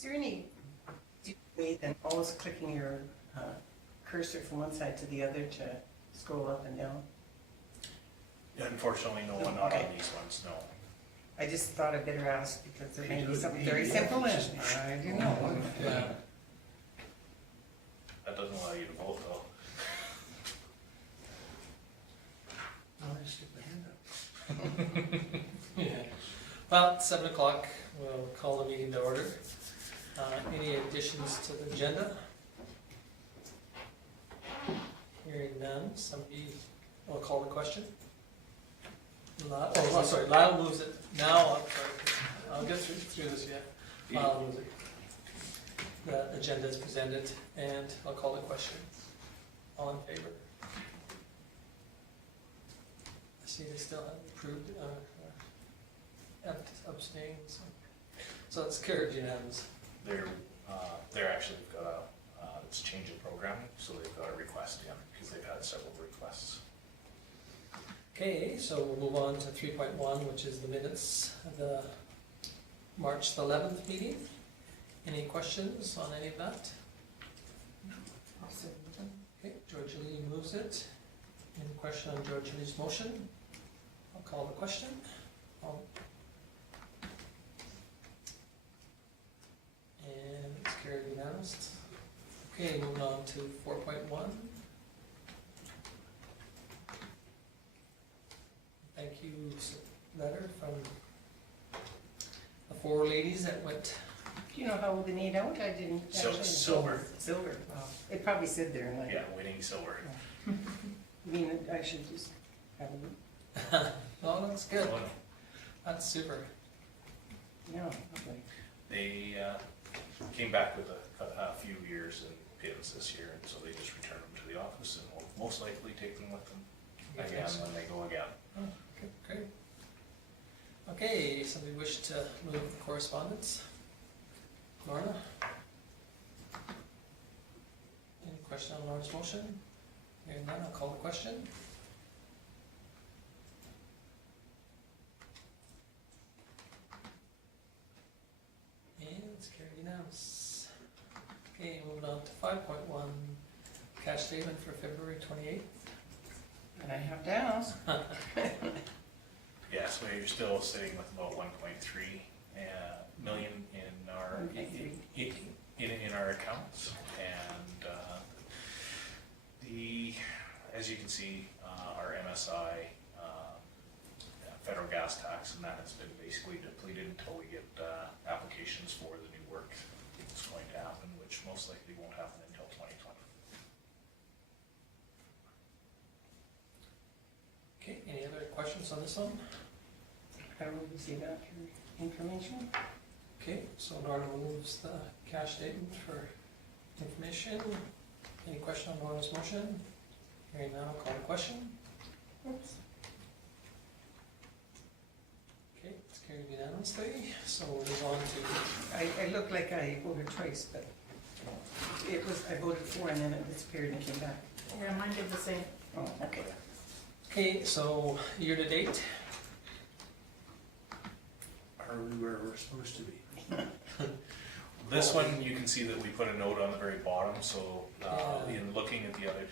Is there any way than always clicking your cursor from one side to the other to scroll up and down? Unfortunately, no one, not on these ones, no. I just thought I'd better ask because there may be something very simple and I don't know. Yeah. That doesn't allow you to vote though. I'll just stick my hand up. Yeah. Well, it's 7 o'clock, we'll call the meeting to order. Any additions to the agenda? Hearing none, somebody will call the question. Lyle moves it. Now, I'll get through this yet. Lyle moves it. The agenda is presented, and I'll call the question. All in favor? I see they still haven't approved, abstained, so it's carried unanimous. They're actually got it's a change in programming, so they've got a request in, because they've had several requests. Okay, so we'll move on to 3.1, which is the minutes of the March 11th meeting. Any questions on any of that? Okay, George Lee moves it. Any question on George Lee's motion? I'll call the question. And it's carried unanimous. Okay, moving on to 4.1. Thank you letter from the 4 ladies that went. Do you know how they need out? I didn't. actually- Silver. Silver, wow. It probably said there, like. Yeah, winning silver. I mean, I should just have a, Oh, that's good. Well, That's super. yeah, okay. They came back with a few years in pins this year, and so they just returned them to the office and will most likely take them with them again when they go again. Oh, okay, great. Okay, somebody wish to move correspondence? Lorna? Any question on Lorna's motion? Hearing none, I'll call the question. And it's carried unanimous. Okay, moving on to 5.1, cash statement for February 28th. And I have to ask. Yeah, so you're still sitting with about 1.3 million in our 1.3. in our accounts, and as you can see, our MSI, federal gas tax, and that has been basically depleted until we get applications for the new work that's going to happen, which most likely won't happen until 2020. Okay, any other questions on this one? How will we see that for information? Okay, so Lorna moves the cash statement for information. Any question on Lorna's motion? Hearing none, I'll call the question. Oops. Okay, it's carried unanimously, so we'll move on to, I look like I voted twice, but it was, I voted for and then it disappeared and came back. Yeah, mine did the same. Oh, okay. okay, so year to date. Are we where we're supposed to be? This one, you can see that we put a note on the very bottom, so Yeah. in looking at the other,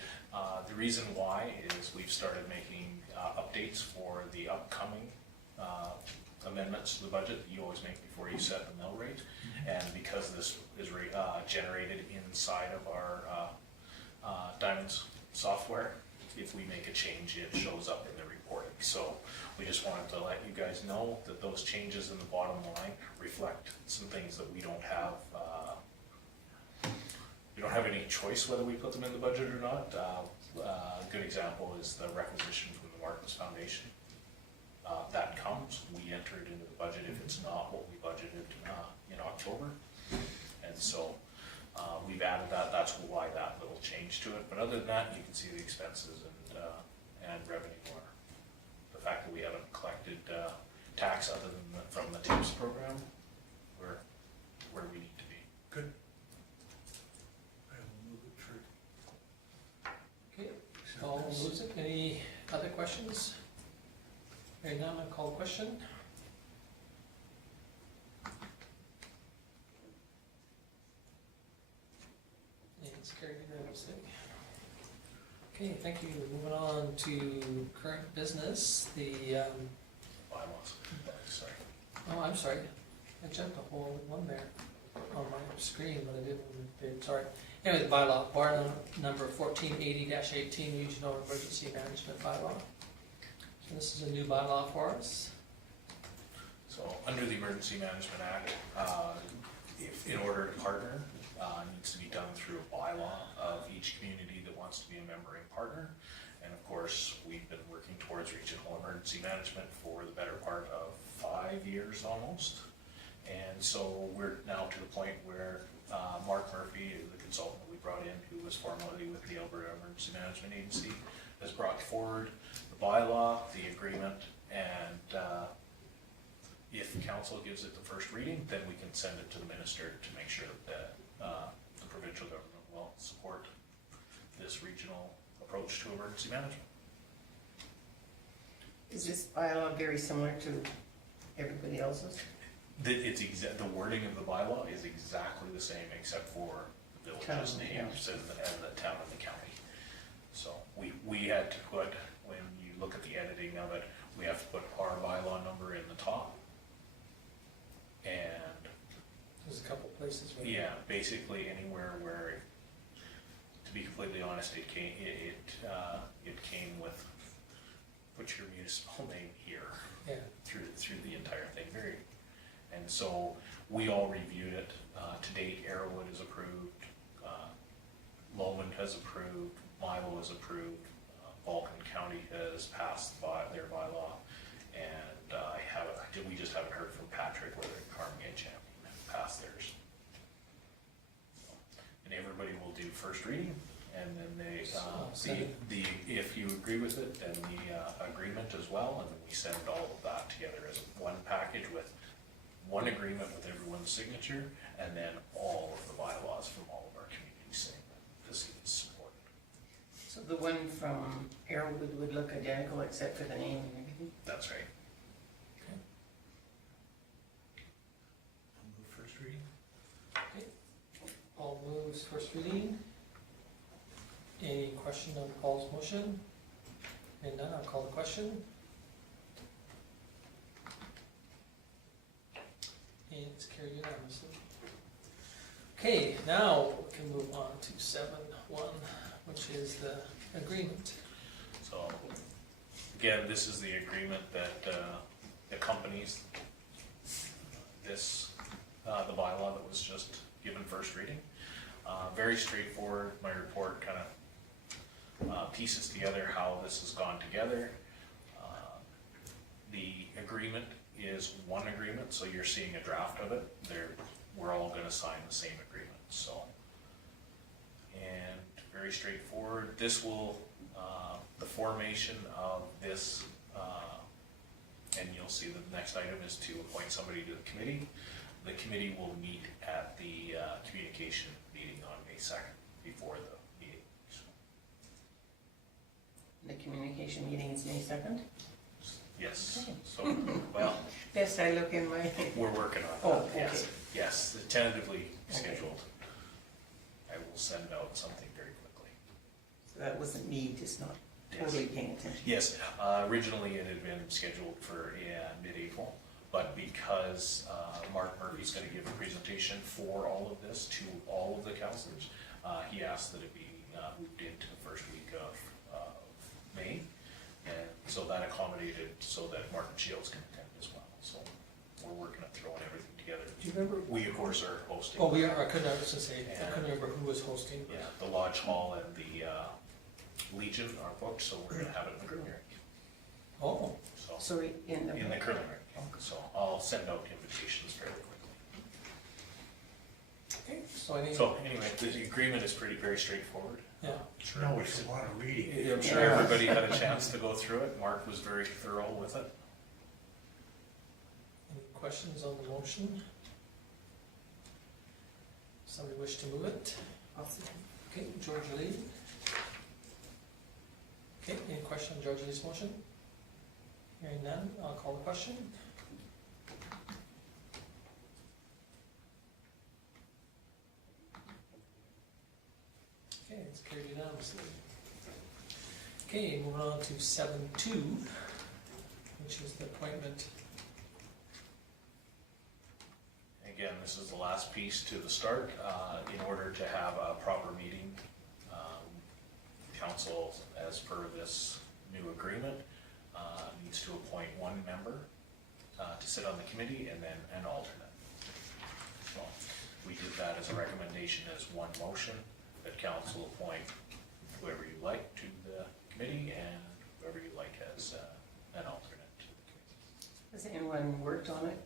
the reason why is we've started making updates for the upcoming amendments to the budget that you always make before you set the mill rate. And because this is generated inside of our Diamonds software, if we make a change, it shows up in the reporting. So we just wanted to let you guys know that those changes in the bottom line reflect some things that we don't have. We don't have any choice whether we put them in the budget or not. A good example is the requisition from the Martins Foundation. That comes, we enter it into the budget if it's not what we budgeted in October. And so we've added that. That's why that little change to it. But other than that, you can see the expenses and revenue are. The fact that we haven't collected tax other than from the TIPS program, we're where we need to be. Good. I will move it for. Okay, Paul moves it. Any other questions? Hearing none, I'll call the question. Okay, thank you. Moving on to current business, the, Bylaws, sorry. oh, I'm sorry. I jumped a whole one there on my screen, but I didn't, sorry. Anyway, the bylaw, number 1480-18, Regional Emergency Management Bylaw. So this is a new bylaw for us. So, under the Emergency Management Act, if, in order to partner, needs to be done through a bylaw of each community that wants to be a membering partner. And of course, we've been working towards regional emergency management for the better part of 5 years almost. And so we're now to the point where Mark Murphy, the consultant that we brought in, who was formerly with the Alberta Emergency Management Agency, has brought forward the bylaw, the agreement, and if council gives it the first reading, then we can send it to the minister to make sure that the provincial government will support this regional approach to emergency management. Is this bylaw very similar to everybody else's? The wording of the bylaw is exactly the same except for the village's Town, names and the town and the county. So we had to put, when you look at the editing of it, we have to put our bylaw number in the top. And There's a couple places where. yeah, basically anywhere where, to be completely honest, it came with, put your municipal name here. Yeah. Through the entire thing, and so we all reviewed it. To date, Arrowwood is approved, Lowland has approved, Milo has approved, Vulcan County has passed their bylaw, and we just haven't heard from Patrick whether Carmignac Champion has passed theirs. And everybody will do first reading, and then if you agree with it, then the agreement as well, and then we send all of that together as one package with one agreement with everyone's signature, and then all of the bylaws from all of our communities saying that this is supported. So the one from Arrowwood would look identical except for the name and everything? That's right. I'll move first reading. Paul moves first reading. Any question on Paul's motion? And none, I'll call the question. And it's carried unanimously. Okay, now we can move on to 7.1, which is the agreement. So, again, this is the agreement that accompanies this, the bylaw that was just given first reading. Very straightforward. My report kind of pieces together how this has gone together. The agreement is one agreement, so you're seeing a draft of it. We're all going to sign the same agreement. So, and very straightforward. This will, the formation of this, and you'll see the next item is to appoint somebody to the committee. The committee will meet at the communication meeting on May 2nd before the meeting. So, The communication meeting is May 2nd? yes, Okay. so, well, Best I look in my, we're working on Oh, that. okay. Yes, tentatively Okay. scheduled. I will send out something very quickly. so that wasn't me just not Yes. totally paying attention. Yes, originally it had been scheduled for mid-April, but because Mark Murphy's going to give a presentation for all of this to all of the councillors, he asked that it be moved into the first week of May, and so that accommodated so that Martin Shields can attend as well. So we're working at throwing everything together. Do you remember? We of course are hosting. Oh, we are, I couldn't remember who was hosting. Yeah, the Lodge Hall and the Legion are booked, so we're gonna have it in the curling rink. Oh, So, So in the. in the curling rink. So I'll send out invitations fairly quickly. okay, so any, So anyway, the agreement is very straightforward. yeah, Sure. No, it's a lot of reading. I'm sure Yeah. everybody had a chance to go through it. Mark was very thorough with it. any questions on the motion? Somebody wish to move it? I'll see. Okay, George Lee. Okay, any question on George Lee's motion? Hearing none, I'll call the question. Okay, it's carried unanimously. Okay, moving on to 7.2, which is the appointment. Again, this is the last piece to the start. In order to have a proper meeting, council, as per this new agreement, needs to appoint one member to sit on the committee and then an alternate. So we did that as a recommendation as one motion, that council appoint whoever you like to the committee and whoever you like as an alternate to the committee. Has anyone worked on it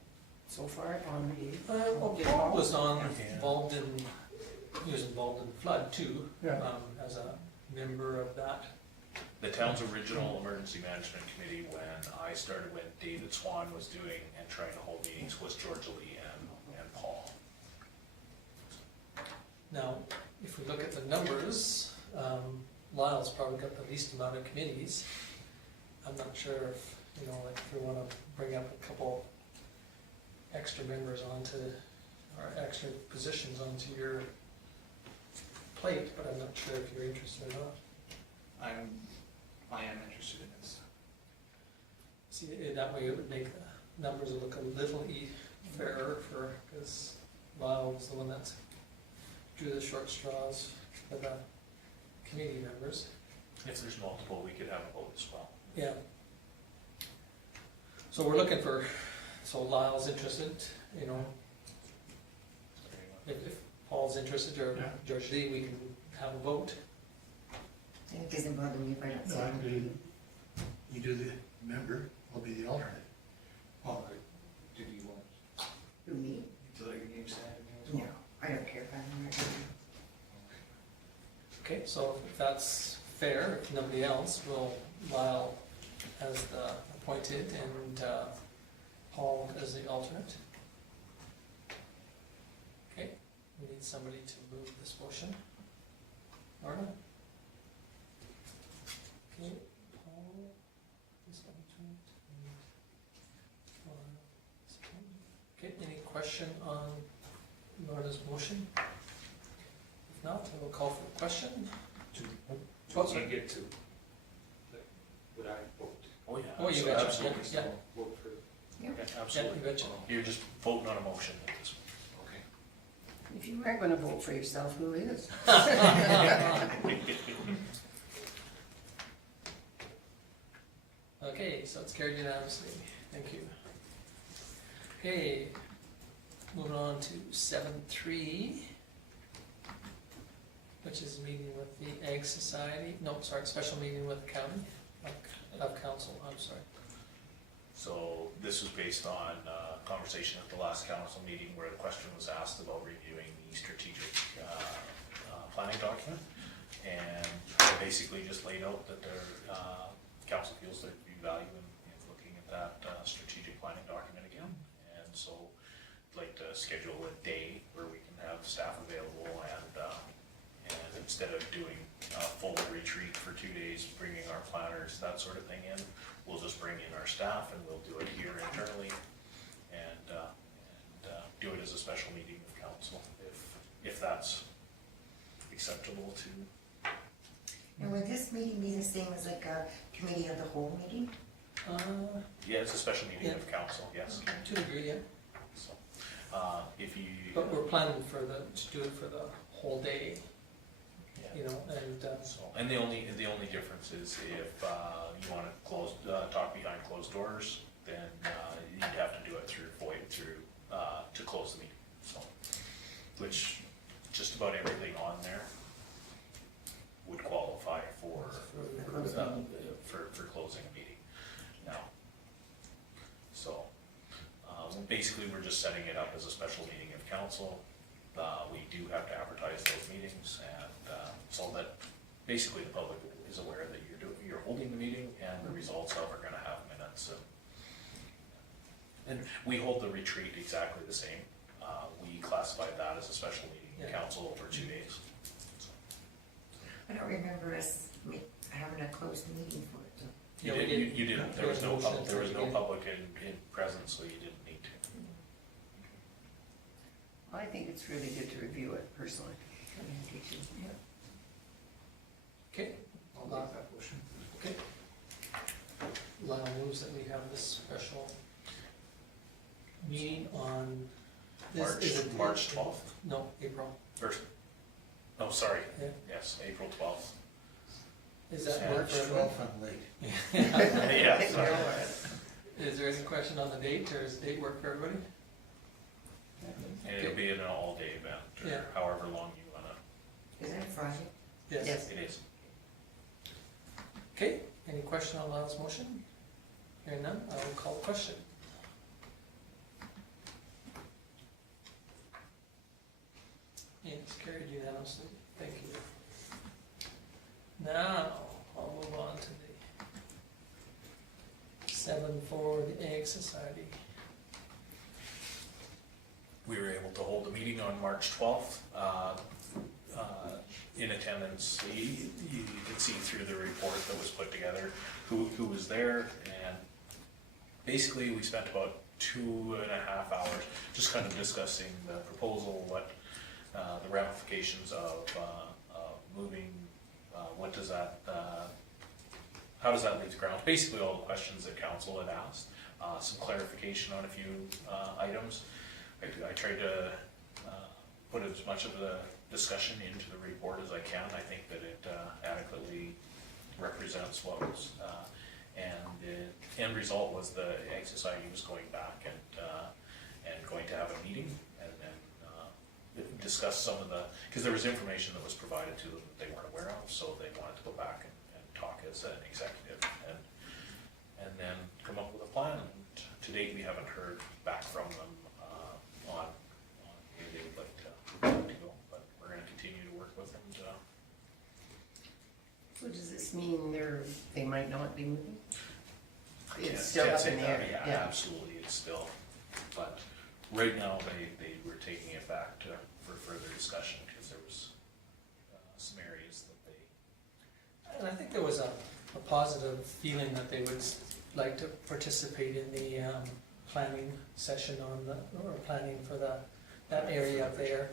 so far on the? Well, Paul was involved in, he was involved in the flood too, Yeah. as a member of that. The town's original emergency management committee, when I started, when David Swan was doing and trying to hold meetings, was Georgia Lee and Paul. Now, if we look at the numbers, Lyle's probably got the least amount of committees. I'm not sure if, like if we wanna bring up a couple extra members onto, or extra positions onto your plate, but I'm not sure if you're interested or not. I am interested in this. See, that way it would make the numbers look a little fairer for, because Lyle was the one that drew the short straws for the committee members. If there's multiple, we could have a vote as well. Yeah. So we're looking for, so Lyle's interested, if Paul's interested, or Yeah. George Lee, we can have a vote. And it doesn't bother me if I don't No, say I'm it. doing, you do the member, I'll be the alternate. Oh, did you want Who, me? to let your name stand in No, there as I don't care if I'm not. Okay, so if that's fair, if nobody else, we'll Lyle as the appointed and Paul as the alternate. Okay, we need somebody to move this motion. Lorna? Okay, Paul is alternate and Lorna is appointed. Okay, any question on Lorna's motion? If not, I will call for the question. well? Oh, To sorry. get to, would I vote? Oh, yeah. Oh, you betcha. Absolutely. Yeah. Vote for, Yeah, Yeah, absolutely. you betcha. You're just voting on a motion at this okay. If you aren't gonna vote for yourself, who is? Okay, so it's carried unanimously. Thank you. Okay, moving on to 7.3, which is a meeting with the Ag Society. No, sorry, special meeting with the county of council. I'm sorry. So this was based on a conversation at the last council meeting where the question was asked about reviewing the strategic planning document. And I basically just laid out that their council feels there'd be value in looking at that strategic planning document again. And so I'd like to schedule a day where we can have staff available and instead of doing a full retreat for 2 days, bringing our planners, that sort of thing in, we'll just bring in our staff and we'll do it here internally and do it as a special meeting of council if that's acceptable to. And would this meeting be the same as like a committee of the whole meeting? Yeah, it's a special meeting Yeah. of council, yes. To a degree, yeah. So, if you. But we're planning to do it for the whole day, Yeah. and So, and the only difference is if you want to talk behind closed doors, then you'd have to do it through FOIA to close the meeting. So, which just about everything on there would qualify for closing a meeting now. So basically, we're just setting it up as a special meeting of council. We do have to advertise those meetings, and so that basically the public is aware that you're holding the meeting, and the results of are going to have minutes. And we hold the retreat exactly the same. We classified that as a special meeting of Yeah. council over 2 days. I don't remember us having a closed meeting for it, so. You Yeah, we didn't. did. You didn't. There There was was no a public. motion There was at the no beginning. public in presence, so you didn't need to. I think it's really good to review it personally. Okay, I'll make that motion. moves that we have this special meeting on is it March 12th. No, April. Oh, sorry. Yeah. Yes, April 12th. Is that Yeah, work for everyone? 12, I'm late. Yeah, sorry. Is there any question on the date, or is the date work for everybody? And it'll be an all-day event, or Yeah. however long you wanna. Is that Friday? Yes. It is. Okay, any question on Lyle's motion? Hearing none, I will call the question. And it's carried unanimously, thank you. Now, I'll move on to the 7 for the Ag Society. We were able to hold a meeting on March 12th. In attendance, you can see through the report that was put together who was there, and basically we spent about 2.5 hours just kind of discussing the proposal, what the ramifications of moving, what does that, how does that leave the ground? Basically all the questions that council had asked, some clarification on a few items. I tried to put as much of the discussion into the report as I can. I think that it adequately represents what was, and the end result was the Ag Society was going back and going to have a meeting and then discuss some of the, because there was information that was provided to them that they weren't aware of, so they wanted to go back and talk as an executive and then come up with a plan. And to date, we haven't heard back from them on where they would like to go, but we're going to continue to work with them. So does this mean they might not be moving? Can't- It's still can't up say in the that. air, Yeah, absolutely, it's still, but right now, they were taking it back for further discussion, because there was some areas that they. And I think there was a positive feeling that they would like to participate in the planning session on the, or planning for that area up there.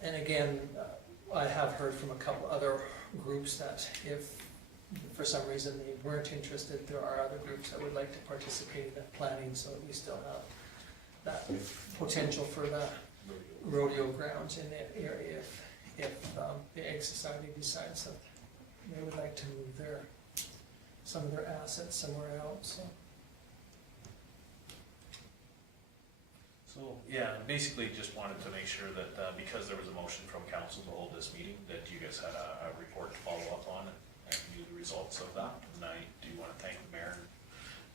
And again, I have heard from a couple other groups that if for some reason they weren't interested, there are other groups that would like to participate in that planning, so we still have that potential for the rodeo grounds in that area if the Ag Society decides that they would like to move some of their assets somewhere else, so. So, yeah, basically just wanted to make sure that, because there was a motion from council to hold this meeting, that you guys had a report to follow up on and knew the results of that. And I do want to thank the mayor and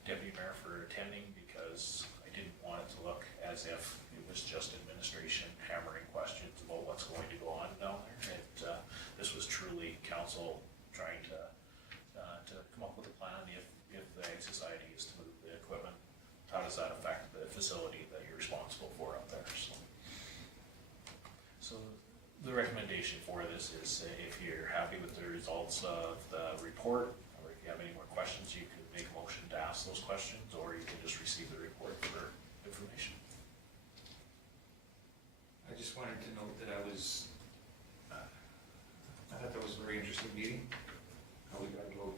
deputy mayor for attending, because I didn't want it to look as if it was just administration hammering questions about what's going to go on down there. This was truly council trying to come up with a plan. If the Ag Society is to move the equipment, how does that affect the facility that you're responsible for up there? So the recommendation for this is, if you're happy with the results of the report, or if you have any more questions, you can make a motion to ask those questions, or you can just receive the report for information. I just wanted to note that I thought that was a very interesting meeting. How we got to go,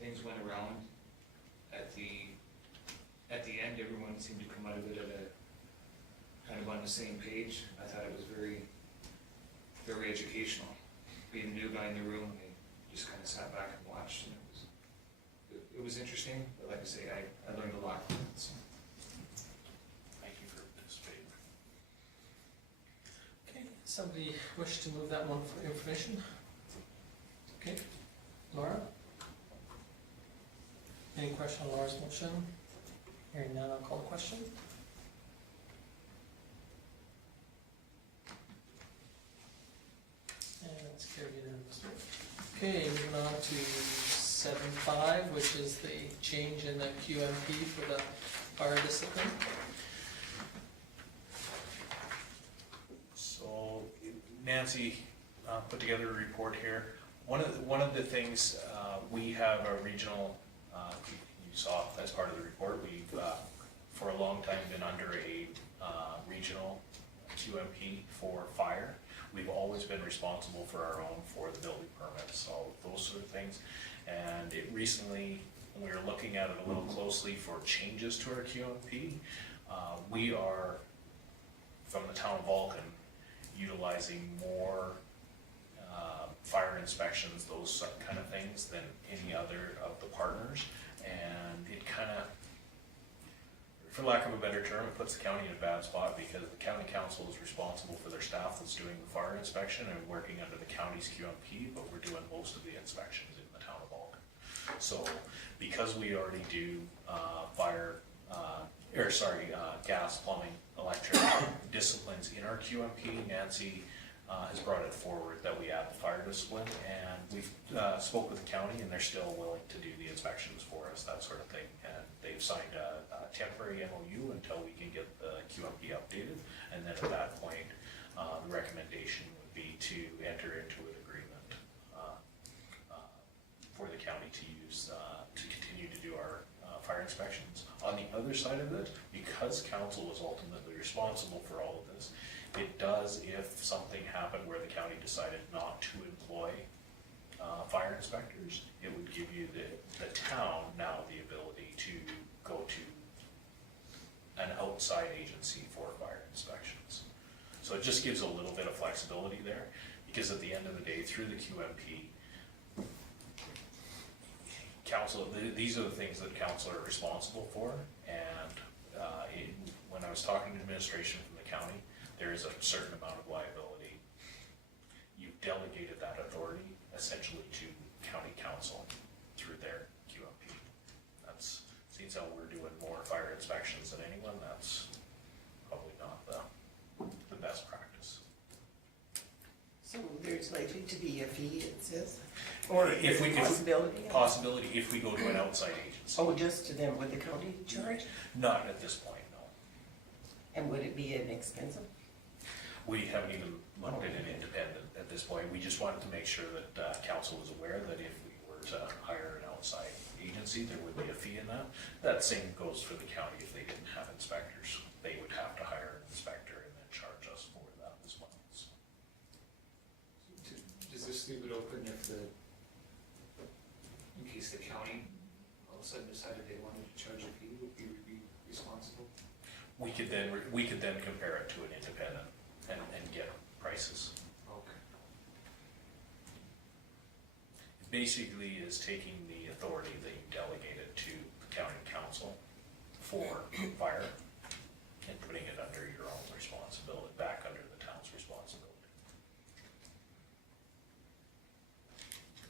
things went around. At the end, everyone seemed to come out of it kind of on the same page. I thought it was very, very educational. Being a new guy in the room, I just kind of sat back and watched, and it was interesting. But like I say, I learned a lot from it. So. Thank you for participating. Okay, somebody wish to move that one for information? Okay, Laura? Any question on Laura's motion? Hearing none, I'll call the question. And that's carried unanimously. Okay, moving on to 7.5, which is the change in the QMP for the fire discipline. So Nancy put together a report here. One of the things, we have a regional, you saw as part of the report, we've for a long time been under a regional QMP for fire. We've always been responsible for our own, for the building permits, all those sort of things. And it recently, we were looking at it a little closely for changes to our QMP. We are, from the town of Vulcan, utilizing more fire inspections, those kind of things, than any other of the partners. And it kind of, for lack of a better term, it puts the county in a bad spot, because the county council is responsible for their staff that's doing the fire inspection and working under the county's QMP, but we're doing most of the inspections in the town of Vulcan. So because we already do gas, plumbing, electric disciplines in our QMP, Nancy has brought it forward that we add the fire discipline, and we've spoke with the county, and they're still willing to do the inspections for us, that sort of thing. And they've signed a temporary MOU until we can get the QMP updated, and then at that point, the recommendation would be to enter into an agreement for the county to use, to continue to do our fire inspections. On the other side of it, because council is ultimately responsible for all of this, it does, if something happened where the county decided not to employ fire inspectors, it would give you the town now the ability to go to an outside agency for fire inspections. So it just gives a little bit of flexibility there, because at the end of the day, through the QMP, council, these are the things that council are responsible for. And when I was talking to administration from the county, there is a certain amount of liability. You've delegated that authority essentially to county council through their QMP. That's, seems how we're doing more fire inspections than anyone, that's probably not the best practice. So there's likely to be a fee, it says, or If we- possibility? Possibility if we go to an outside agency. Oh, just to them, would the county charge? Not at this point, no. And would it be inexpensive? We haven't even looked at an independent at this point. We just wanted to make sure that council was aware that if we were to hire an outside agency, there would be a fee in that. That same goes for the county. If they didn't have inspectors, they would have to hire an inspector and then charge us for that as well. So, Does this leave it open if in case the county all of a sudden decided they wanted to charge a fee, would we be responsible? we could then compare it to an independent and get prices. Okay. It basically is taking the authority that you delegated to the county council for fire and putting it under your own responsibility, back under the town's responsibility.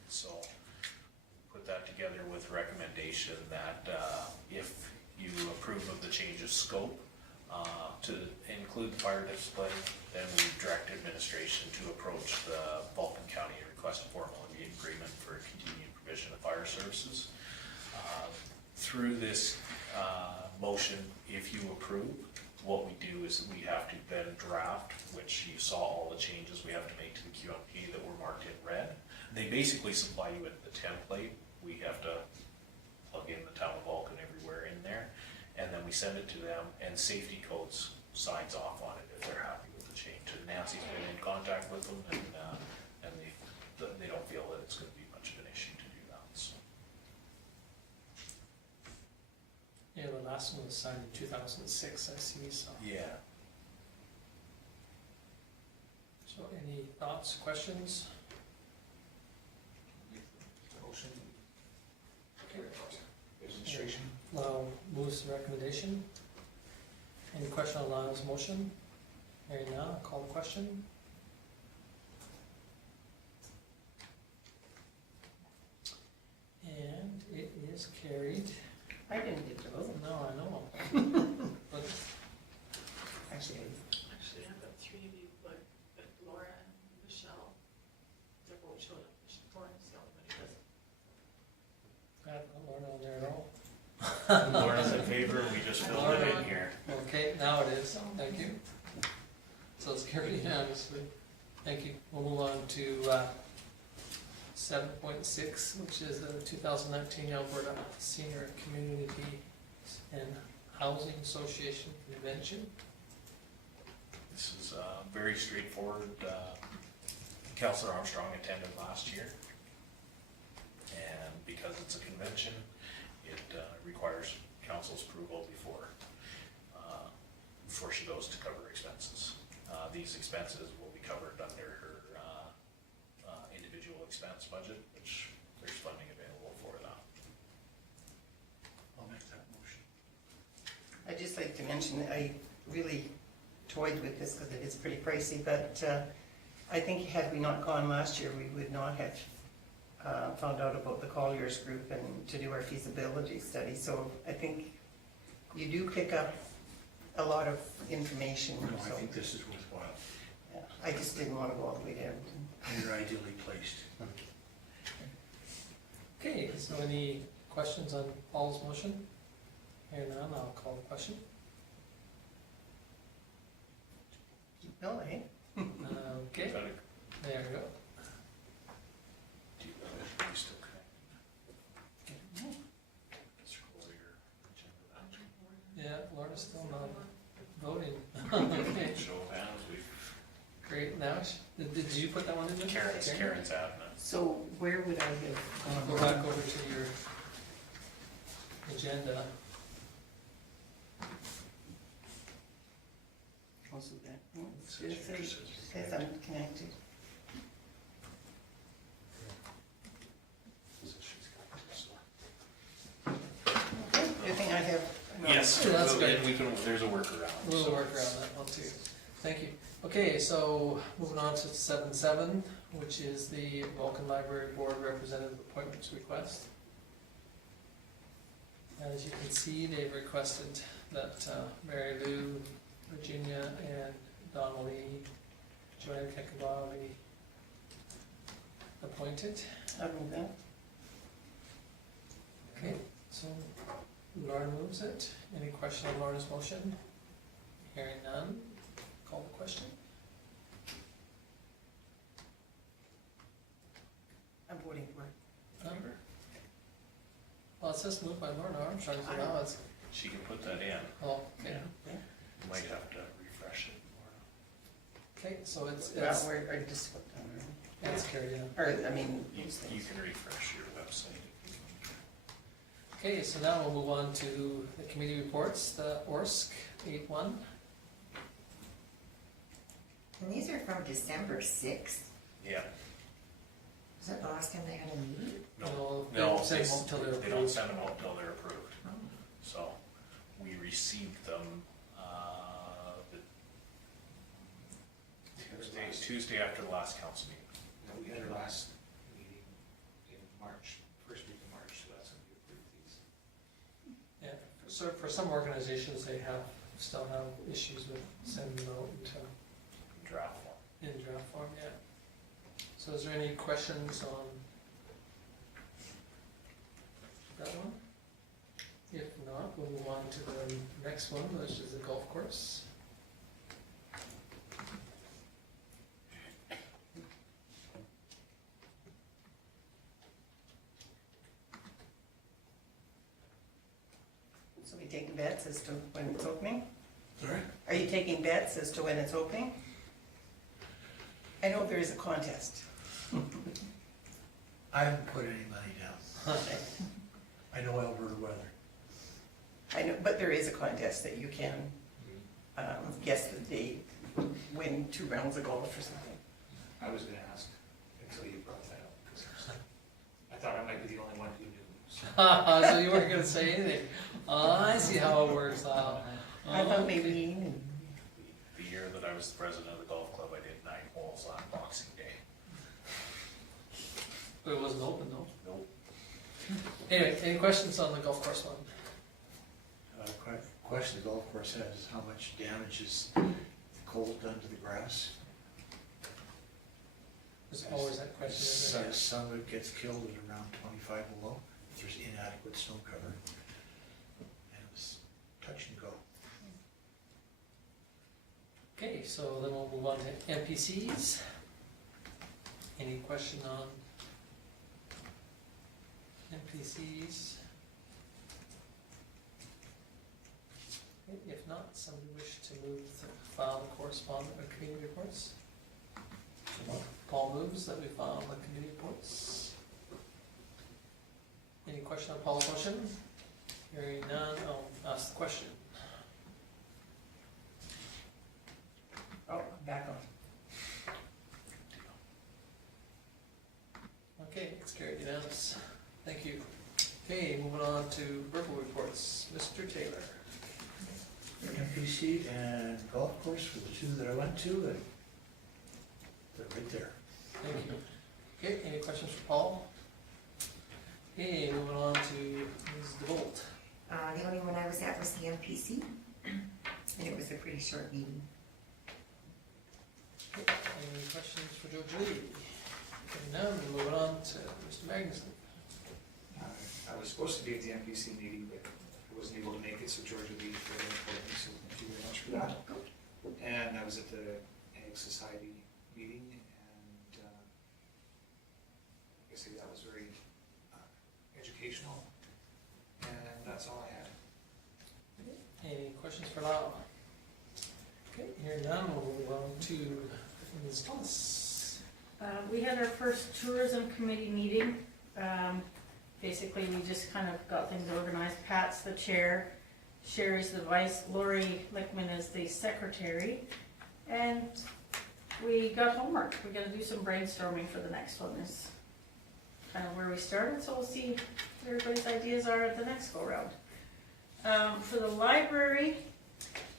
So put that together with recommendation that if you approve of the change of scope to include fire discipline, then we direct administration to approach the Vulcan County and request a formal agreement for continued provision of fire services. Through this motion, if you approve, what we do is we have to then draft, which you saw all the changes we have to make to the QMP that were marked in red. They basically supply you with the template. We have to plug in the town of Vulcan everywhere in there, and then we send it to them, and Safety Codes signs off on it if they're happy with the change. And Nancy's been in contact with them, and they don't feel that it's going to be much of an issue to do that. So. Yeah, the last one was signed in 2006, I see, so. Yeah. So any thoughts, questions? Motion. Administration. Lau moves the recommendation. Any question on Lau's motion? Hearing none, I'll call the question. And it is carried. I didn't get to vote. No, I know. But Actually, Actually, I've got three of you, but Laura and Michelle, their vote showed up. Lauren's the only one who doesn't. I have no Lauren on there at all. Lauren's in favor, we just filled it in here. Okay, now it is. Thank you. So it's carried unanimously. Thank you. We'll move on to 7.6, which is the 2019 Alberta Senior Community and Housing Association Convention. This is very straightforward. Councillor Armstrong attended last year. And budget, which there's funding available for that. I'll make that motion. I'd just like to mention that I really toyed with this because it is pretty pricey, but I think had we not gone last year, we would not have found out about the Colliers Group and to do our feasibility study. So I think you do pick up a lot of information. No, I So, think this is worthwhile. yeah, I just didn't want to go all the way to Edmonton. And you're ideally placed. Okay, so any questions on Paul's motion? Hearing none, I'll call the question. No, eh? Okay, Is that a- there we go. do you, are you still connected? Scroll your agenda Yeah, Laura's still not voting. down. Okay, Show of hands, we've, great, now, did you put that one in there? Karen's admin. So where would I have Go gone? back over to your agenda. Also that, oh, it says I'm connected. So she's got this, so. Okay, good thing I have. Yes, Yeah, that's and good. we can, there's a workaround. We'll so work around that one too. Thank you. Okay, so moving on to 7.7, which is the Vulcan Library Board Representative Appointments Request. As you can see, they've requested that Mary Lou, Virginia, and Donnelly, Joanne Kekabah be appointed. I'll move that. Okay, so Laura moves it. Any question on Laura's motion? Hearing none, call the question. I'm voting for it. Number? Well, it says moved by Laura Armstrong, so now it's, She can put that in, oh, okay. you might have to refresh it Okay, so it's Well, I just put down, it's carried in. or, I mean, more. You these things. can refresh your website. Okay, so now we'll move on to the committee reports, the ORSC 8.1. And these are from December 6th. Yeah, Was that the last time they had a meeting? no, They no, don't send them out till they're they don't approved. send them out until they're approved. Oh. So, we received them, Tuesday after the last council meeting. No, we had our last meeting in March, first week of March, so that's when we approved these. Yeah, so for some organizations, they still have issues with sending them out Draft form. in draft form, yeah. So is there any questions on that one? If not, we'll move on to the next one, which is the golf course. So we taking bets as to when it's opening? Sorry? Are you taking bets as to when it's opening? I know there is a contest. I haven't put any money down. I know Alberta weather. I know, but there is a contest that you can guess the date, win 2 rounds of golf or something. I was gonna ask until you brought that up, because I thought I might be the only one who knew. So you weren't gonna say anything? Oh, I see how it works out. I thought maybe, The year that I was the president of the golf club, I did 9 holes on Boxing Day. But it wasn't open though. Nope. Anyway, any questions on the golf course one? Question the golf course has is how much damage is the cold done to the grass? There's always that question, isn't there? Some of it gets killed at around 25 below, if there's inadequate snow cover. And it's touch and go. Okay, so then we'll move on to NPCs. Any question on NPCs? Okay, if not, somebody wish to move to file the correspondent or committee reports? Paul moves that we file the committee reports. Any question on Paul's motion? Hearing none, I'll ask the question. oh, I'm back on. Okay, unanimous. Thank you. Okay, moving on to verbal reports. Mr. Taylor. MPC and golf course were the two that I went to, and they're right there. Thank you. Okay, any questions for Paul? Okay, moving on to Ms. DeVolt. The only one I was at was the MPC, and it was a pretty short meeting. Okay, any questions for Joe Julie? Okay, now we're moving on to Mr. Magnuson. I was supposed to be at the MPC meeting, but I wasn't able to make it, so Georgia Lee very important, so thank you very much for that. And I was at the Ag Society meeting, and like I say, that was very educational, and that's all I had. Any questions for Lyle? Okay, hearing none, we'll move on to Ms. Thomas. We had our first tourism committee meeting. Basically, we just kind of got things organized. Pat's the chair, Sherry's the vice, Lori Lickman is the secretary. And we got homework. We gotta do some brainstorming for the next one. Is kind of where we started, so we'll see what everybody's ideas are at the next go round. For the library,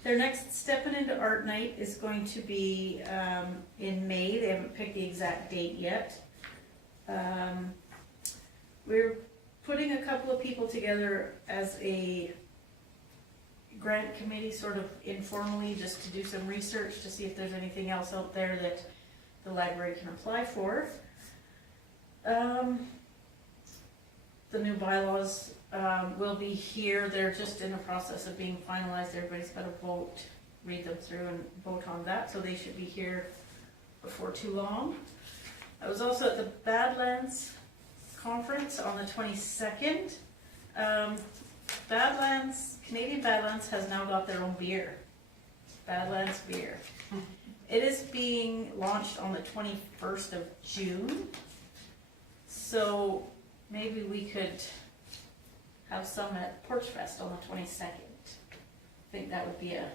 their next stepping into art night is going to be in May. They haven't picked the exact date yet. We're putting a couple of people together as a grant committee, sort of informally, just to do some research to see if there's anything else out there that the library can apply for. The new bylaws will be here. They're just in the process of being finalized. Everybody's got to vote, read them through and vote on that, so they should be here before too long. I was also at the Badlands conference on the 22nd. Canadian Badlands has now got their own beer. Badlands beer. It is being launched on the 21st of June. So maybe we could have some at Porch Fest on the 22nd. I think that would be a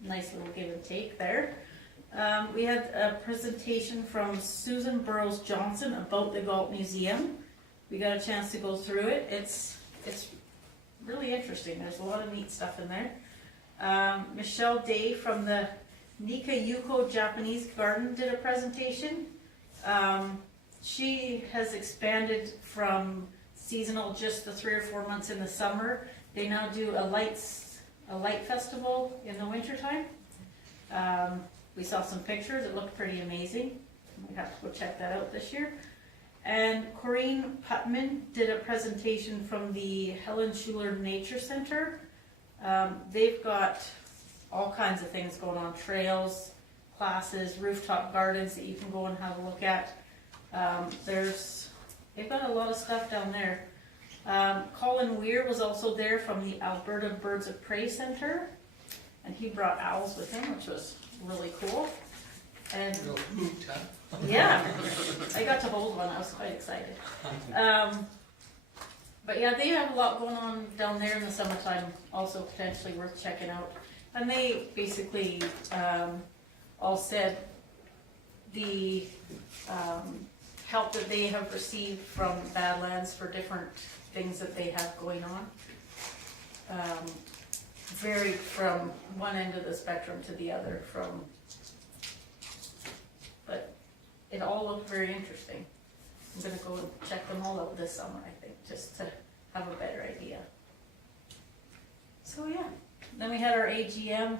nice little give and take there. We had a presentation from Susan Burrows Johnson about the Galt Museum. We got a chance to go through it. It's really interesting. There's a lot of neat stuff in there. Michelle Day from the Nika Yuko Japanese Garden did a presentation. She has expanded from seasonal just the 3 or 4 months in the summer. They now do a light festival in the wintertime. We saw some pictures. It looked pretty amazing. We have to go check that out this year. And Corinne Putman did a presentation from the Helen Schuler Nature Center. They've got all kinds of things going on, trails, classes, rooftop gardens that you can go and have a look at. They've got a lot of stuff down there. Colin Weir was also there from the Alberta Birds of Prey Center, and he brought owls with him, which was really cool. And Real hoot, huh? yeah, I got to hold one. I was quite excited. But yeah, they have a lot going on down there in the summertime, also potentially worth checking out. And they basically all said the help that they have received from Badlands for different things that they have going on varied from one end of the spectrum to the other. But it all looked very interesting. I'm going to go and check them all out this summer, I think, just to have a better idea. So yeah, then we had our AGM.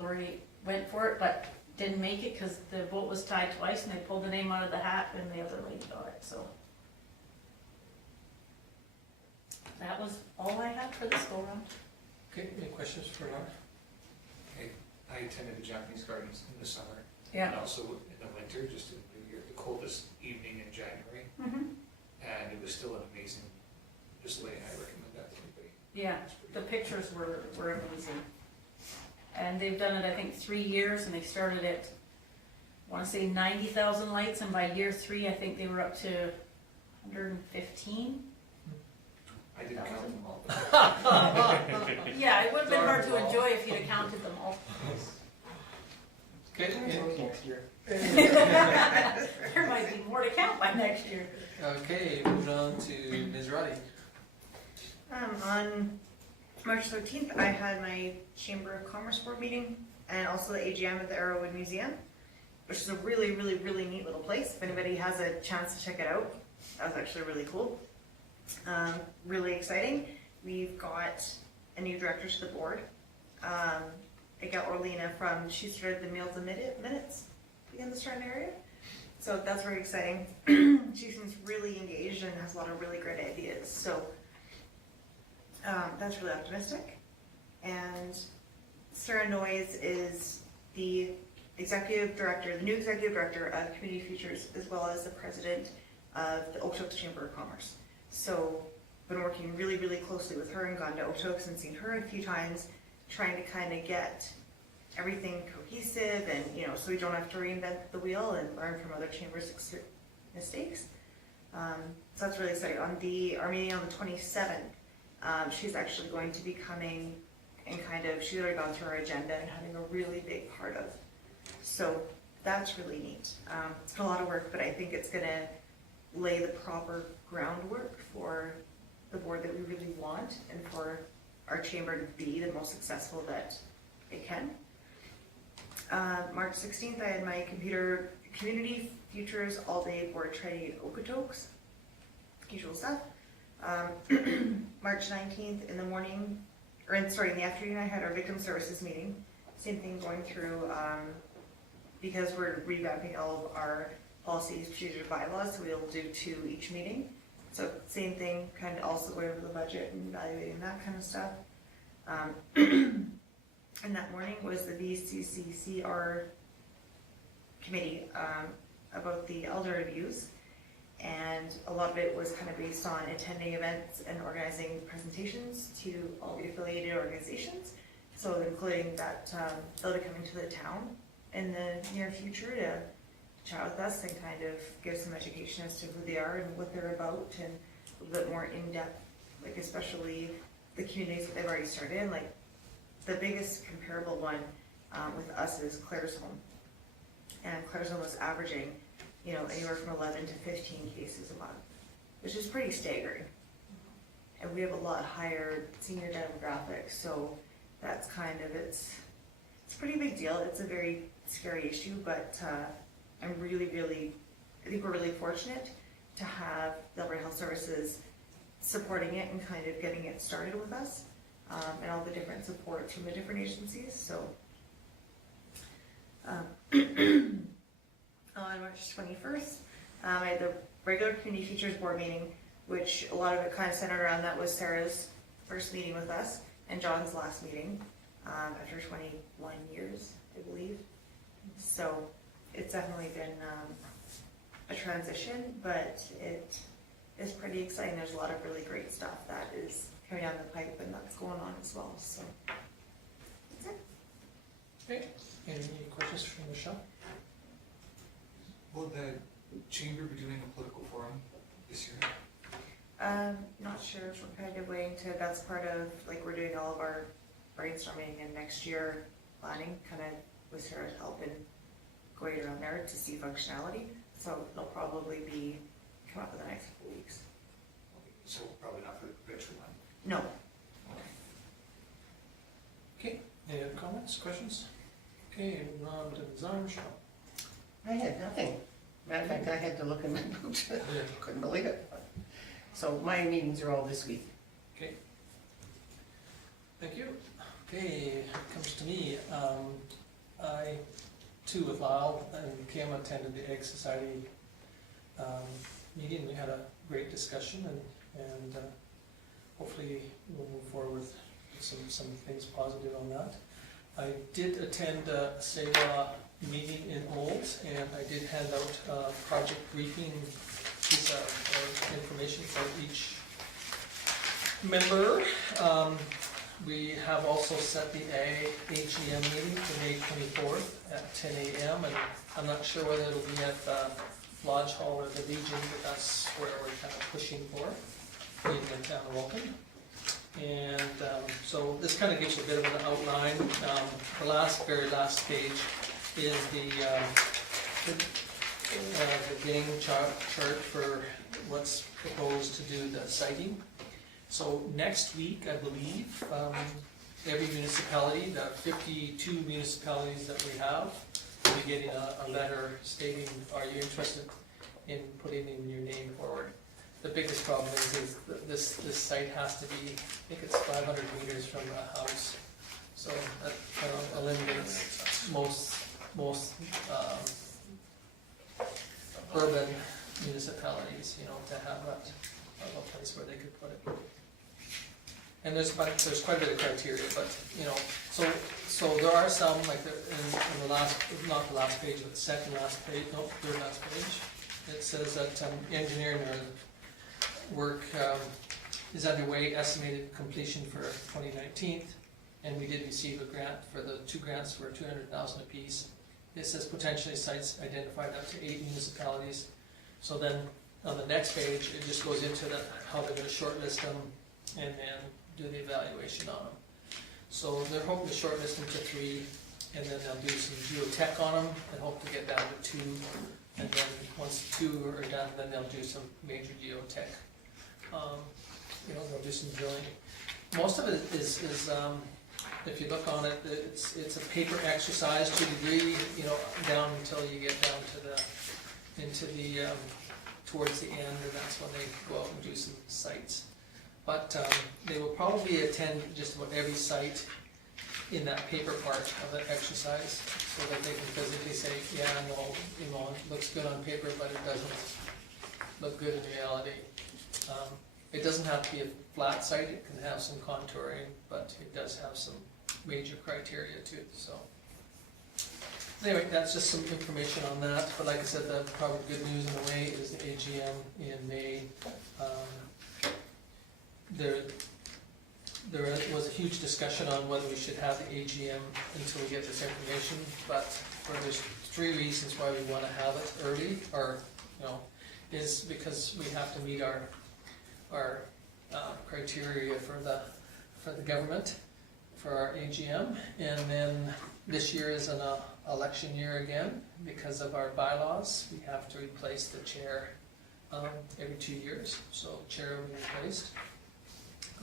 Lori went for it, but didn't make it because the vote was tied twice, and they pulled the name out of the hat, and the other lady got it. So that was all I had for this go round. Okay, any questions for Laura? I attended the Japanese gardens in the summer, Yeah. and also in the winter, just in the coldest evening in January, and it was still an amazing display, and I recommend that to anybody. Yeah, the pictures were amazing. And they've done it, I think, 3 years, and they started at, I want to say 90,000 lights, and by year 3, I think they were up to 115. I didn't count them all, but Yeah, it would have been hard to enjoy if you'd have counted them all. Okay, Next year. There might be more to count by next year. okay, moving on to Ms. Roddy. On March 13th, I had my Chamber of Commerce Board meeting and also the AGM at the Arrowwood Museum, which is a really, really, really neat little place. If anybody has a chance to check it out, that was actually really cool. Really exciting. We've got a new director to the board. I got Orlina she started the Meals and Minutes in the Stratton area. So that's very exciting. She seems really engaged and has a lot of really great ideas. So that's really optimistic. And Sarah Noyes is the executive director, the new executive director of Community Futures, as well as the president of the Okotoks Chamber of Commerce. So been working really, really closely with her and gone to Okotoks and seen her a few times, trying to kind of get everything cohesive and, so we don't have to reinvent the wheel and learn from other chambers' mistakes. So that's really exciting. On our meeting on the 27th, she's actually going to be coming and she's already gone through our agenda and having a really big part of. So that's really neat. It's been a lot of work, but I think it's gonna lay the proper groundwork for the board that we really want and for our chamber to be the most successful that it can. March 16th, I had my Community Futures All-Day Board Training at Okotoks. Usual stuff. March 19th in the morning, in the afternoon, I had our Victim Services meeting. Same thing going through, because we're revamping all of our policies, procedures, bylaws, so we'll do 2 each meeting. So same thing, kind of also going over the budget and evaluating that kind of stuff. And that morning was the VCCCR committee about the elder abuse. And a lot of it was kind of based on attending events and organizing presentations to all the affiliated organizations. So including that they'll be coming to the town in the near future to chat with us and kind of give some education as to who they are and what they're about, and a little bit more in-depth, like especially the communities that they've already started in. Like the biggest comparable one with us is Claire's Home. And Claire's Home was averaging, anywhere from 11 to 15 cases a month, which is pretty staggering. And we have a lot higher senior demographics, so that's it's a pretty big deal. It's a very scary issue, but I think we're really fortunate to have the Alberta Health Services supporting it and kind of getting it started with us, and all the different supports from the different agencies. So on March 21st, I had the regular Community Futures Board meeting, which a lot of it kind of centered around that was Sarah's first meeting with us and John's last meeting after 21 years, I believe. So it's definitely been a transition, but it is pretty exciting. There's a lot of really great stuff that is coming down the pipe and that's going on as well. So that's it. Okay, any questions from Michelle? Will the chamber be doing a political forum this year? Not sure if we're kind of waiting to, that's part of, we're doing all of our brainstorming and next year planning, kind of with Sarah's help in going around there to see functionality. So it'll probably come up in the next couple weeks. So probably not for the Provincial one? No. Okay, any other comments, questions? Okay, moving on to Design, Michelle. I had nothing. Matter of fact, I had to look in my book. Couldn't believe it. So my meetings are all this week. Okay. Thank you. Okay, comes to me. I too with Lyle and Kim attended the Ag Society meeting. We had a great discussion and hopefully we'll move forward with some things positive on that. I did attend a SEWA meeting in Olds, and I did hand out a project briefing piece of information for each member. We have also set the AGM meeting for May 24th at 10 a.m. and I'm not sure whether it'll be at the Lodge Hall or the Legion, but that's where we're kind of pushing for in the town of Vulcan. And so this kind of gives you a bit of an outline. The very last page is the gang chart for what's proposed to do the siting. So next week, I believe, every municipality, the 52 municipalities that we have, will be getting a letter stating, are you interested in putting in your name forward? The biggest problem is that this site has to be, I think it's 500 meters from the house. So that kind of eliminates most urban municipalities, to have that, a place where they could put it. And there's quite a bit of criteria, but, so there are some, like in the last, not the last page, but the second last page, no, third last page, it says that engineering work is underway, estimated completion for 2019, and we did receive a grant for the 2 grants for $200,000 apiece. It says potentially sites identified up to 8 municipalities. So then on the next page, it just goes into how they're going to shortlist them and then do the evaluation on them. So they're hoping to shortlist them to 3, and then they'll do some geotech on them and hope to get down to 2. And then once 2 are done, then they'll do some major geotech. They'll do some drilling. Most of it is if you look on it, it's a paper exercise to a degree, down until you get down to towards the end, and that's when they go out and do some sites. But they will probably attend just about every site in that paper part of the exercise, so that they can physically say, yeah, no, it looks good on paper, but it doesn't look good in reality. It doesn't have to be a flat site, it can have some contouring, but it does have some major criteria to it, so. Anyway, that's just some information on that, but like I said, the probably good news in a way is the AGM in May. There was a huge discussion on whether we should have the AGM until we get this information, but there's 3 reasons why we want to have it early, or, is because we have to meet our criteria for the government, for our AGM, and then this year is an election year again. Because of our bylaws, we have to replace the chair every 2 years, so the chair will be replaced,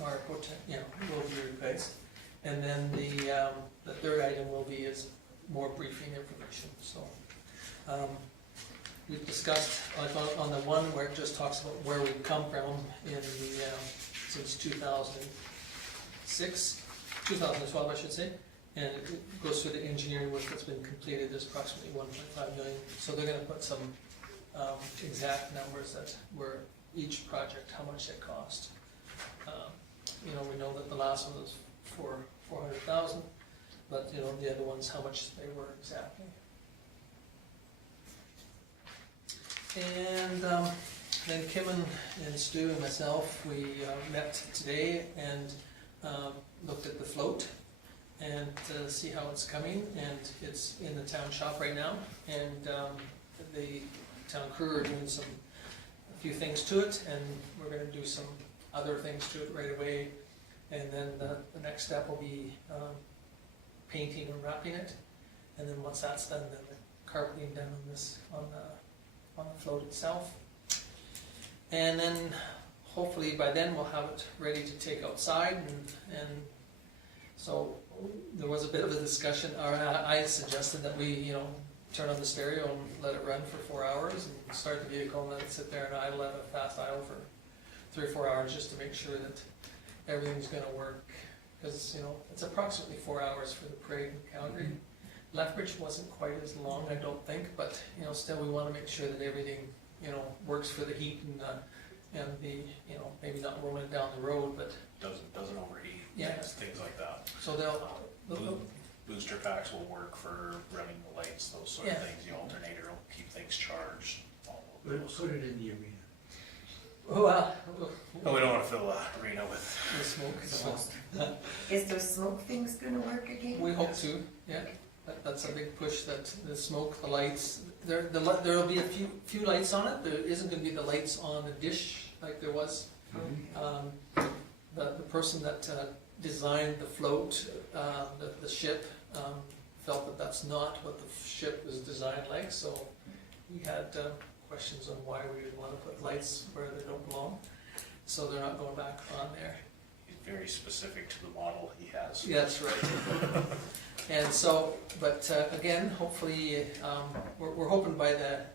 or will be replaced. And then the third item is more briefing information. So we've discussed on the one where it just talks about where we've come from since 2012, I should say, and it goes through the engineering work that's been completed. There's approximately 1.5 million. So they're going to put some exact numbers that were each project, how much it cost. We know that the last one was for 400,000, but the other ones, how much they were exactly. And then Kim and Stu and myself, we met today and looked at the float and see how it's coming, and it's in the town shop right now, and the town crew are doing a few things to it, and we're going to do some other things to it right away, and then the next step will be painting and wrapping it, and then once that's done, then the carpeting down on the float itself, and then hopefully by then we'll have it ready to take outside, and so there was a bit of a discussion, or I suggested that we turn on the stereo and let it run for 4 hours and start the vehicle and let it sit there and idle at a fast idle for 3 or 4 hours just to make sure that everything's going to work, because it's approximately 4 hours for the parade in Calgary. Lethbridge wasn't quite as long, I don't think, but still we want to make sure that everything works for the heat and the maybe not rolling it down the road, but doesn't overheat. Yeah. Things like that. So they'll Booster packs will work for running the lights, those sort of things. The alternator will keep things charged. All of those. Put it in the arena. No, we don't want to fill the arena with the smoke. Is those smoke things gonna work again? We hope to, yeah. That's a big push, that the smoke, the lights, there'll be a few lights on it. There isn't going to be the lights on the dish like there was. The person that designed the float, the ship, felt that that's not what the ship was designed like, so he had questions on why we would want to put lights where they don't belong, so they're not going back on there. He's very specific to the model he has. Yeah, that's right. And so, but again, hopefully, we're hoping by the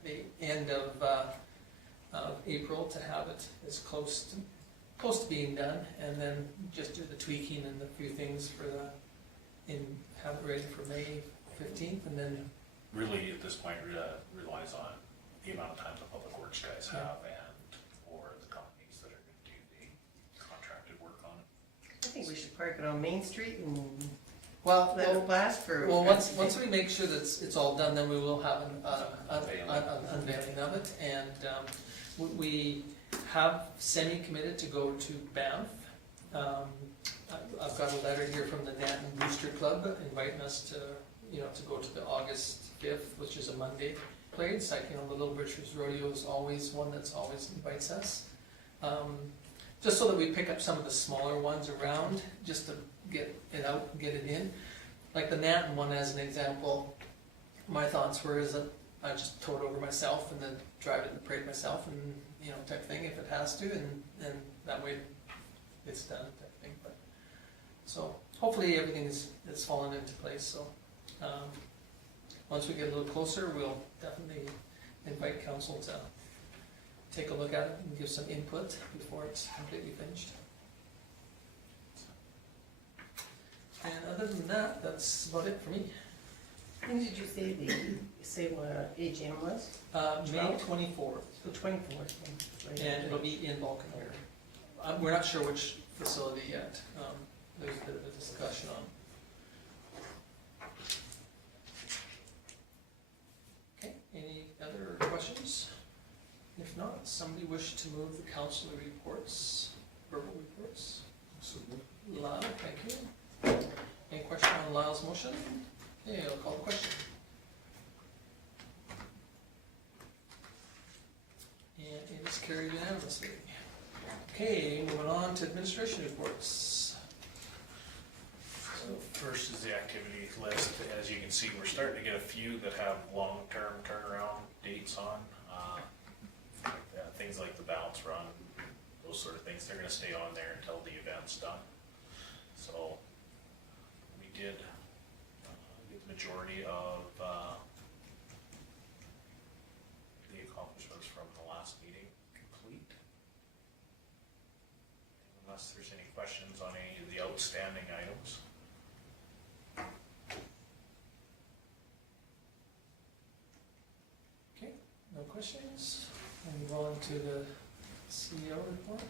end of April to have it as close to being done, and then just do the tweaking and a few things for have it ready for May 15th, and then Really, at this point, relies on the amount of time the public works guys have and or the companies that are going to do the contracted work on it. I think we should park it on Main Street and well, let it last for. well, once we make sure that it's all done, then we will have an unveiling of it, and we have semi-committed to go to Banff. I've got a letter here from the Nanton Booster Club inviting us to go to the August 5th, which is a Monday parade. It's like, the Little Butchers Rodeo is always one that's always invites us. Just so that we pick up some of the smaller ones around, just to get it out and get it in. Like the Nanton one as an example, my thoughts were is that I just tow it over myself and then drive it in the parade myself and, type thing if it has to, and that way it's done type thing. But so hopefully everything is fallen into place. So once we get a little closer, we'll definitely invite council to take a look at it and give some input before it's completely finished. And other than that, that's about it for me. When did you say what AGM was? May 24th, The 24th. Right. and it'll be in Vulcan here. We're not sure which facility yet. There's a bit of a discussion on. Okay, any other questions? If not, somebody wish to move the council reports, verbal reports? Lyle, thank you. Any question on Lyle's motion? Okay, I'll call the question. And it is carried unanimously. Okay, moving on to administration reports. So first is the activity list. As you can see, we're starting to get a few that have long-term turnaround dates on. Things like the bounce run, those sort of things, they're gonna stay on there until the event's done. So we did get the majority of the accomplishments from the last meeting complete. Unless there's any questions on any of the outstanding items. Okay, no questions? And move on to the CEO report.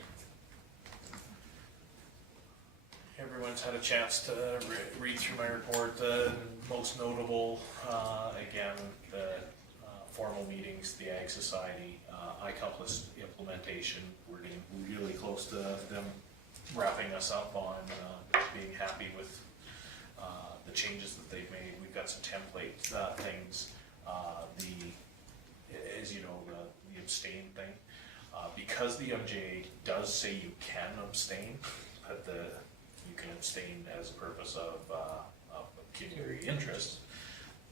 Everyone's had a chance to read through my report. The most notable, again, the formal meetings, the Ag Society, iCompass implementation. We're getting really close to them wrapping us up on being happy with the changes that they've made. We've got some template things. As you know, the abstain thing. Because the MJA does say you can abstain, but you can abstain as a purpose of pecuniary interest.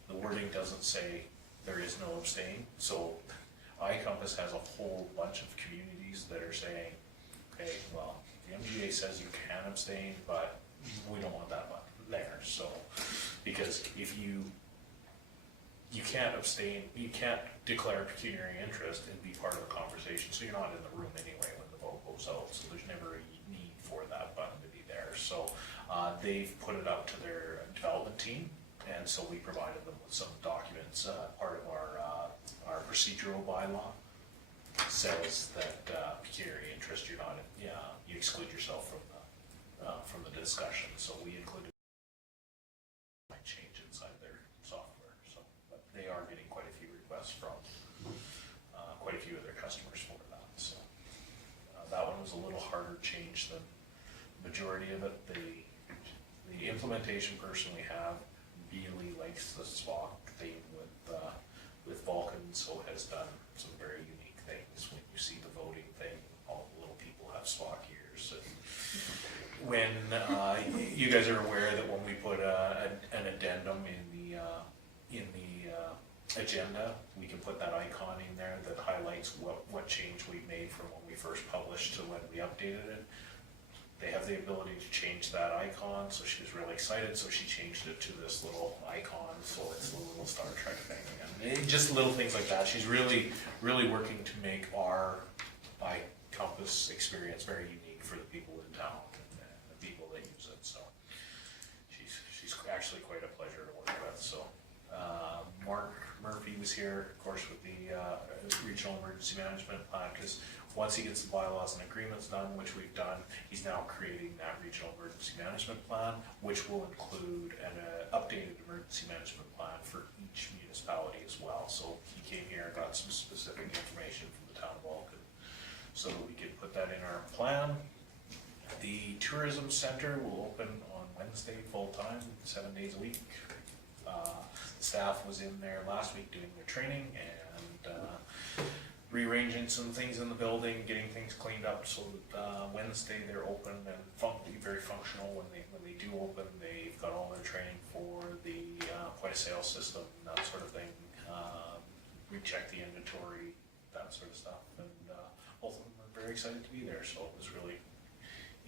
The wording doesn't say there is no abstain. So iCompass has a whole bunch of communities that are saying, okay, well, the MGA says you can abstain, but we don't want that button there. So, because if you can't abstain, you can't declare pecuniary interest and be part of the conversation, so you're not in the room anyway when the vote goes out, so there's never a need for that button to be there. So they've put it out to their development team, and so we provided them with some documents. Part of our procedural bylaw says that pecuniary interest, you're not, you exclude yourself from the discussion, so we included change inside their software. So, but they are getting quite a few requests from quite a few of their customers for that. So that one was a little harder change than the majority of it. The implementation person we have really likes the SPOC thing with Vulcan, so has done some very unique things. When you see the voting thing, all the little people have SPOC ears. And when you guys are aware that when we put an addendum in the agenda, we can put that icon in there that highlights what change we made from when we first published to when we updated it. They have the ability to change that icon, so she was really excited, so she changed it to this little icon, so it's a little Star Trek thing. And just little things like that. She's really, really working to make our iCompass experience very unique for the people in town and the people that use it, so she's actually quite a pleasure to work with, so. Mark Murphy was here, of course, with the Regional Emergency Management Plan, because once he gets the bylaws and agreements done, which we've done, he's now creating that Regional Emergency Management Plan, which will include an updated emergency management plan for each municipality as well. So he came here and got some specific information from the town of Vulcan, so that we could put that in our plan. The Tourism Center will open on Wednesday full-time, 7 days a week. Staff was in there last week doing their training and rearranging some things in the building, getting things cleaned up, so that Wednesday they're open and very functional when they do open. They've got all their training for the point of sale system, that sort of thing. Recheck the inventory, that sort of stuff, and both of them are very excited to be there. So it was really,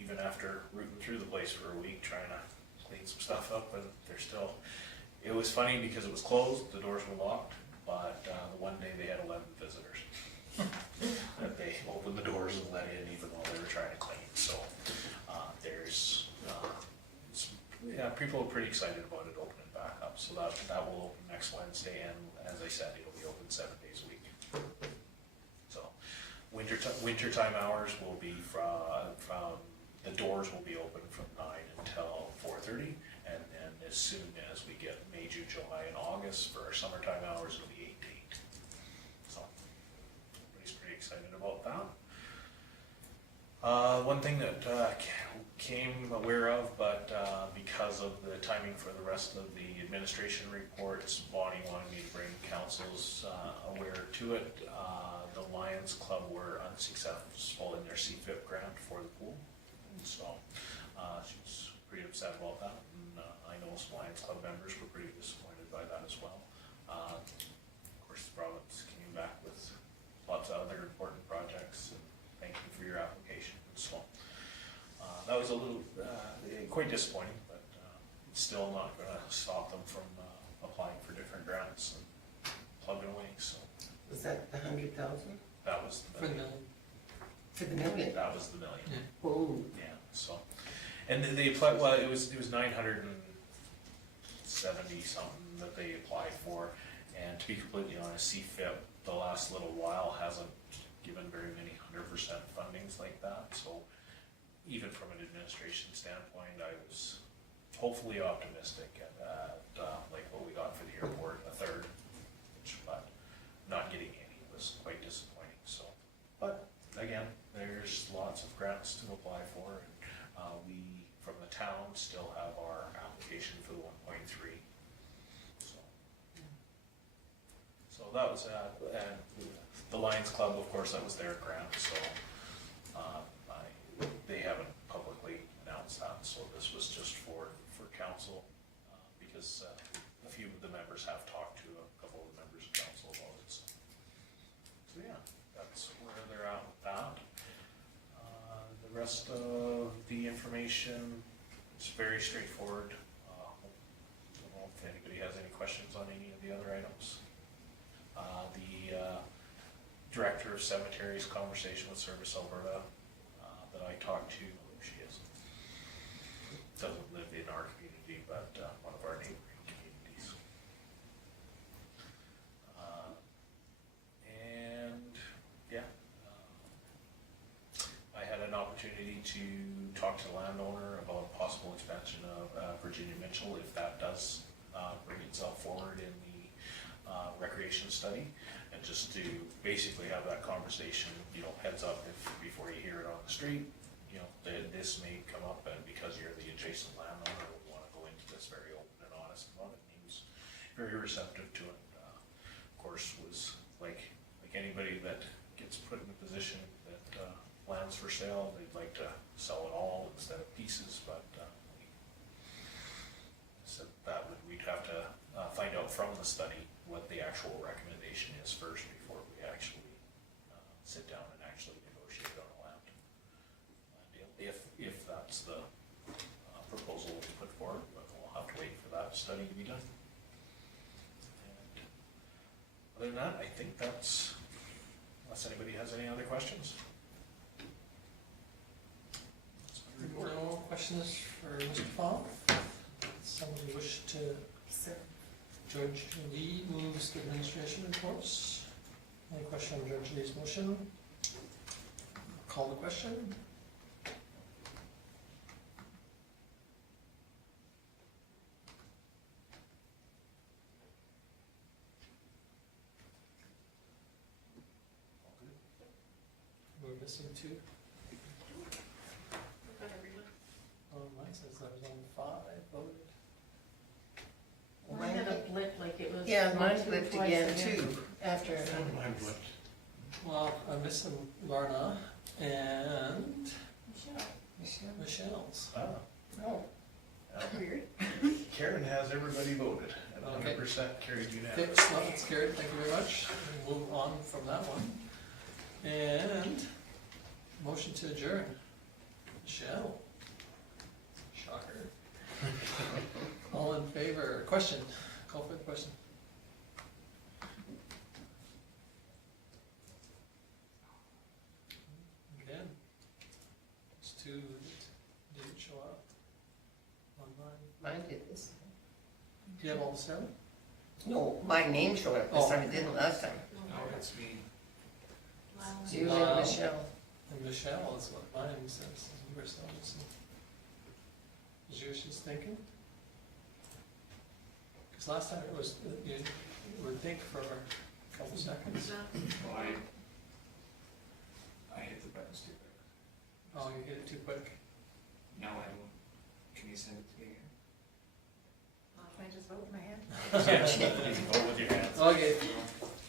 even after rooting through the place for a week trying to clean some stuff up, and they're still. It was funny because it was closed, the doors were locked, but the one day they had 11 visitors. That they opened the doors and let in even while they were trying to clean. So people are pretty excited about it opening back up. So that will open next Wednesday, and as I said, it'll be open 7 days a week. So wintertime hours will be from the doors will be open from 9 until 4:30. And then as soon as we get May, June, July, and August for our summertime hours, it'll be 8 to 8. So everybody's pretty excited about that. One thing that came aware of, but because of the timing for the rest of the administration reports, Bonnie wanted me to bring councils aware to it. The Lions Club were unsuccessful in their CFIP grant for the pool. And so she was pretty upset about that. I know some Lions Club members were pretty disappointed by that as well. Of course, the province came back with lots of other important projects, and thank you for your application. So that was a little, quite disappointing, but it's still not going to stop them from applying for different grants and plugging away. So Was that the 100,000? that was the For the million. For the million? That was the million. Yeah. Oh, Yeah. So, and they applied. Well, it was 970 something that they applied for, and to be completely honest, CFIP the last little while hasn't given very many 100% fundings like that. So, even from an administration standpoint, I was hopefully optimistic at like what we got for the airport, a third, but not getting any was quite disappointing. So, but again, there's lots of grants to apply for, and we from the town still have our application for the 1.3. So that was the Lions Club, of course, that was their grant. So they haven't publicly announced that. So this was just for council because a few of the members have talked to a couple of the members of council about it. So yeah, that's where they're at with that. The rest of the information is very straightforward. I don't know if anybody has any questions on any of the other items. The Director of Cemeteries conversation with Service Alberta that I talked to, who she is, doesn't live in our community, but one of our neighboring communities. And yeah, I had an opportunity to talk to the landowner about possible expansion of Virginia Mitchell if that does bring itself forward in the recreation study, and just to basically have that conversation, heads up before you hear it on the street, this may come up, and because you're the adjacent landowner, we want to go into this very open and honest about it. And he was very receptive to it. Of course, was like anybody that gets put in a position that land's for sale, they'd like to sell it all instead of pieces, but we said that we'd have to find out from the study what the actual actual recommendation is first before we actually sit down and actually negotiate on a land deal. If that's the proposal we put forward, but we'll have to wait for that study to be done. And other than that, I think that's, unless anybody has any other questions. That's my report. No questions for Mr. Fong? Somebody wish to, Sir. Judge Lee moves the administration reports. Any question on Judge Lee's motion? Call the question. We're missing two. Got everyone. Oh, mine says I was on 5 voted. Mine had a blip like it was. Yeah, mine once or flipped twice again too, after. Mine flipped. Well, I'm missing Lorna and Michelle. Michelle's. Ah, Oh, Weird. Karen has everybody voted, and Okay. 100% carried Okay, unanimously. so that's carried, thank you very much. We'll move on from that one. And motion to adjourn. Michelle. Shocker. All in favor, question, call for the question. Again, it's two that didn't show up online. mine did this. Do you have all 7? No, my name showed up this Oh. time, it didn't last time. No, it's me. Wow. It's usually Wow. Michelle. And Michelle is what mine says, you were still missing. Is yours she's thinking? Because last time it was, you would think for a couple seconds. Well, I hit the buttons too quick. Oh, you hit it too quick. No, I don't. Can you send it to me again? Can I just vote with my hand? Yeah, you can vote with your hands. Okay,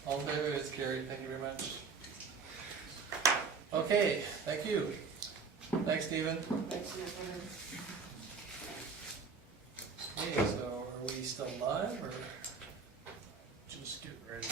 all in favor, it's carried, thank you very much. Okay, thank you. Thanks, Stephen. Okay, so are we still live or? Just get ready to